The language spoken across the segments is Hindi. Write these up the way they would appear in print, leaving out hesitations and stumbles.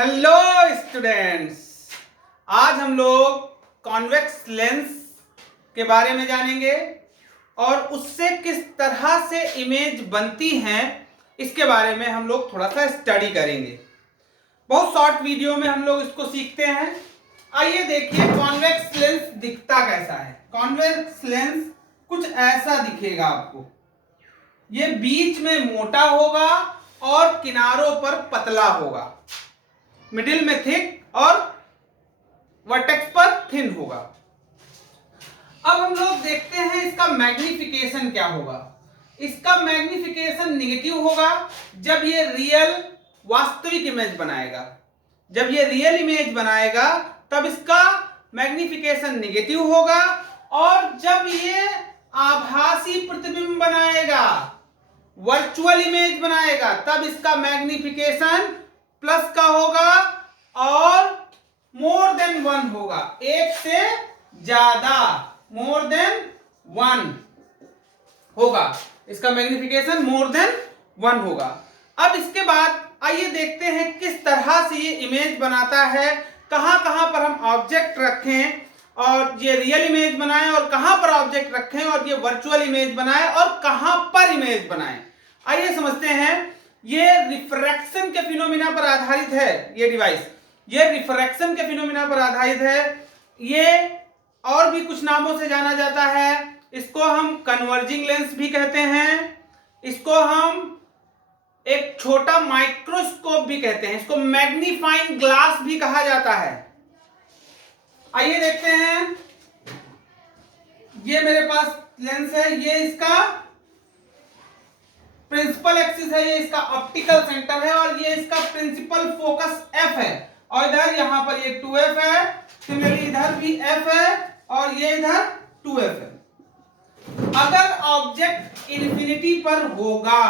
हेलो स्टूडेंट्स, आज हम लोग कॉन्वेक्स लेंस के बारे में जानेंगे और उससे किस तरह से इमेज बनती हैं इसके बारे में हम लोग थोड़ा सा स्टडी करेंगे। बहुत शॉर्ट वीडियो में हम लोग इसको सीखते हैं। आइए देखिए कॉन्वेक्स लेंस दिखता कैसा है। कॉन्वेक्स लेंस कुछ ऐसा दिखेगा आपको। ये बीच में मोटा होगा और किनारों पर पतला होगा, मिडिल में थिक और वर्टेक्स पर थिन होगा। अब हम लोग देखते हैं इसका मैग्निफिकेशन क्या होगा। इसका मैग्निफिकेशन नेगेटिव होगा जब ये रियल वास्तविक इमेज बनाएगा। जब ये रियल इमेज बनाएगा तब इसका मैग्निफिकेशन नेगेटिव होगा, और जब ये आभासी प्रतिबिंब बनाएगा, वर्चुअल इमेज बनाएगा, तब इसका मैग्निफिकेशन प्लस का होगा और मोर देन 1 होगा। एक से ज्यादा, मोर देन 1 होगा। इसका मैग्निफिकेशन मोर देन 1 होगा। अब इसके बाद आइए देखते हैं किस तरह से ये इमेज बनाता है, कहां कहां पर हम ऑब्जेक्ट रखें और ये रियल इमेज बनाएं, और कहां पर ऑब्जेक्ट रखें और ये वर्चुअल इमेज बनाएं, और कहां पर इमेज बनाएं। आइए समझते हैं। ये रिफ्रैक्शन के फिनोमिना पर आधारित है। ये डिवाइस ये रिफ्रैक्शन के फिनोमिना पर आधारित है। ये और भी कुछ नामों से जाना जाता है। इसको हम कन्वर्जिंग लेंस भी कहते हैं। इसको हम एक छोटा माइक्रोस्कोप भी कहते हैं। इसको मैग्नीफाइंग ग्लास भी कहा जाता है। आइए देखते हैं। ये मेरे पास लेंस है, ये इसका प्रिंसिपल एक्सिस है, ये इसका ऑप्टिकल सेंटर है, और ये इसका प्रिंसिपल फोकस एफ है, और इधर यहां पर ये 2f है। सिमिलरली इधर भी f है और ये इधर 2f है। अगर ऑब्जेक्ट इन्फिनिटी पर होगा,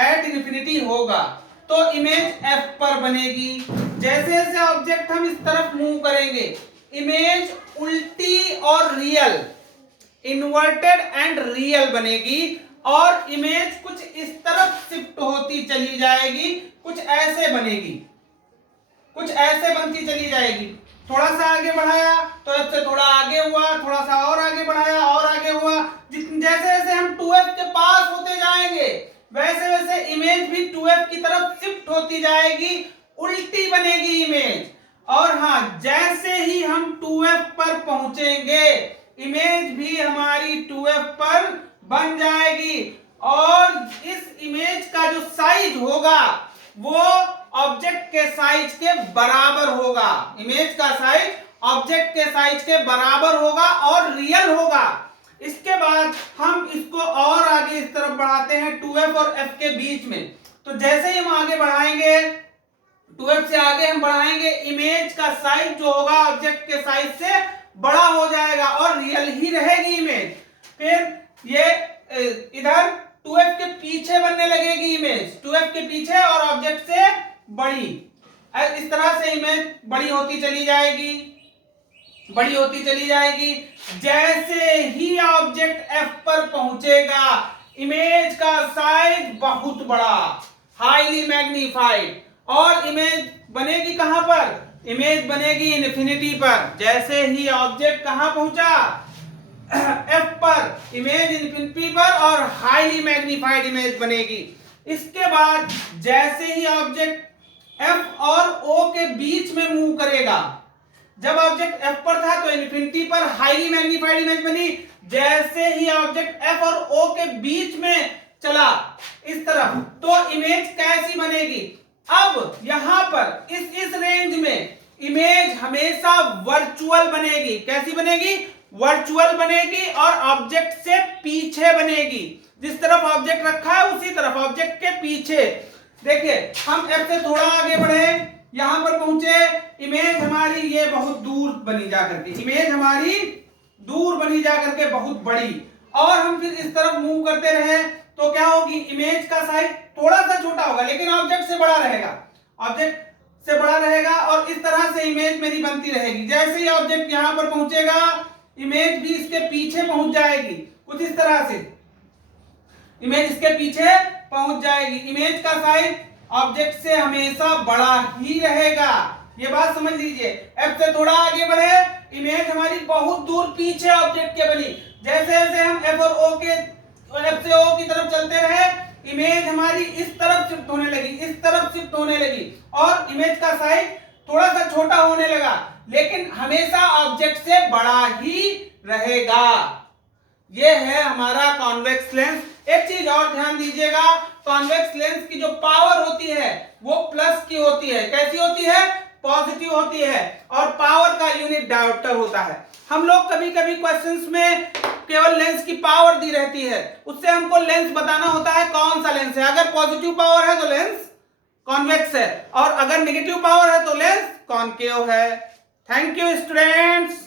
एट इन्फिनिटी होगा, तो इमेज f पर बनेगी। जैसे जैसे ऑब्जेक्ट हम इस तरफ मूव करेंगे, इमेज उल्टी और रियल, इन्वर्टेड एंड रियल बनेगी, और इमेज कुछ इस तरफ शिफ्ट होती चली जाएगी, कुछ ऐसे बनेगी, कुछ ऐसे बनती चली जाएगी। थोड़ा सा आगे बढ़ाया तो f से थोड़ा आगे हुआ, थोड़ा सा और आगे बढ़ाया और आगे हुआ। जैसे जैसे हम 2f के पास होते जाएंगे, वैसे वैसे इमेज भी 2f की तरफ शिफ्ट होती जाएगी, उल्टी बनेगी इमेज। और हाँ, जैसे ही हम 2f पर पहुंचेंगे, इमेज भी हमारी 2f पर बन जाएगी, और इस इमेज का जो साइज होगा वो ऑब्जेक्ट के साइज के बराबर होगा। इमेज का साइज ऑब्जेक्ट के साइज के बराबर होगा और रियल होगा। इसके बाद हम इसको और आगे इस तरफ बढ़ाते हैं 2f और f के बीच में। तो जैसे ही हम आगे बढ़ाएंगे, 2f से आगे हम बढ़ाएंगे, इमेज का साइज जो होगा ऑब्जेक्ट के साइज से बड़ा हो जाएगा और रियल ही रहेगी इमेज। फिर ये इधर 2f के पीछे बनने लगेगी इमेज, 2f के पीछे और ऑब्जेक्ट से बड़ी। इस तरह से इमेज बड़ी होती चली जाएगी, बड़ी होती चली जाएगी। जैसे ही ऑब्जेक्ट f पर पहुंचेगा, इमेज का साइज बहुत बड़ा, हाईली मैग्नीफाइड, और इमेज बनेगी कहां पर? इमेज बनेगी इन्फिनिटी पर। जैसे ही ऑब्जेक्ट कहां पहुंचा? f पर, इमेज इन्फिनिटी पर और हाईली मैग्नीफाइड इमेज बनेगी। इसके बाद जैसे ही ऑब्जेक्ट f और o के बीच में मूव करेगा, जब ऑब्जेक्ट f पर था तो इन्फिनिटी पर हाईली मैग्नीफाइड इमेज बनी। जैसे ही ऑब्जेक्ट f और o के बीच में चला इस तरफ, तो इमेज कैसी बनेगी? अब यहां पर इस रेंज में इमेज हमेशा वर्चुअल बनेगी। कैसी बनेगी? वर्चुअल बनेगी, और ऑब्जेक्ट से पीछे बनेगी। जिस तरफ ऑब्जेक्ट रखा है उसी तरफ, ऑब्जेक्ट के पीछे। देखिए, हम f से थोड़ा आगे बढ़े, यहां पर पहुंचे, इमेज हमारी ये बहुत दूर बनी जाकर के, इमेज हमारी दूर बनी जाकर के बहुत बड़ी, और हम फिर इस तरफ मूव करते रहे तो क्या होगी? इमेज का साइज थोड़ा सा छोटा होगा, लेकिन ऑब्जेक्ट से बड़ा रहेगा, ऑब्जेक्ट से बड़ा रहेगा, और इस तरह से इमेज मेरी बनती रहेगी। जैसे ही ऑब्जेक्ट यहां पर पहुंचेगा, इमेज भी इसके पीछे पहुंच जाएगी, कुछ इस तरह से इमेज इसके पीछे पहुंच जाएगी। इमेज का साइज ऑब्जेक्ट से हमेशा बड़ा ही रहेगा। ये बात समझ लीजिए। एफ से थोड़ा आगे बढ़े, इमेज हमारी बहुत दूर पीछे ऑब्जेक्ट के बनी। जैसे जैसे हम एफ और ओ के एफ से ओ की तरफ चलते रहे, इमेज हमारी इस तरफ शिफ्ट होने लगी, इस तरफ शिफ्ट होने लगी, और इमेज का साइज थोड़ा सा छोटा होने लगा, लेकिन हमेशा ऑब्जेक्ट से बड़ा ही रहेगा। ये है हमारा कॉन्वेक्स लेंस। एक चीज और ध्यान दीजिएगा, कॉन्वेक्स लेंस की जो पावर होती है वो प्लस की होती है। कैसी होती है? पॉजिटिव होती है। और पावर का यूनिट डायोप्टर होता है। हम लोग कभी कभी क्वेश्चंस में केवल लेंस की पावर दी रहती है, उससे हमको लेंस बताना होता है कौन सा लेंस है। अगर पॉजिटिव पावर है तो लेंस कॉन्वेक्स है, और अगर नेगेटिव पावर है तो लेंस कॉनकेव है। Thank you students.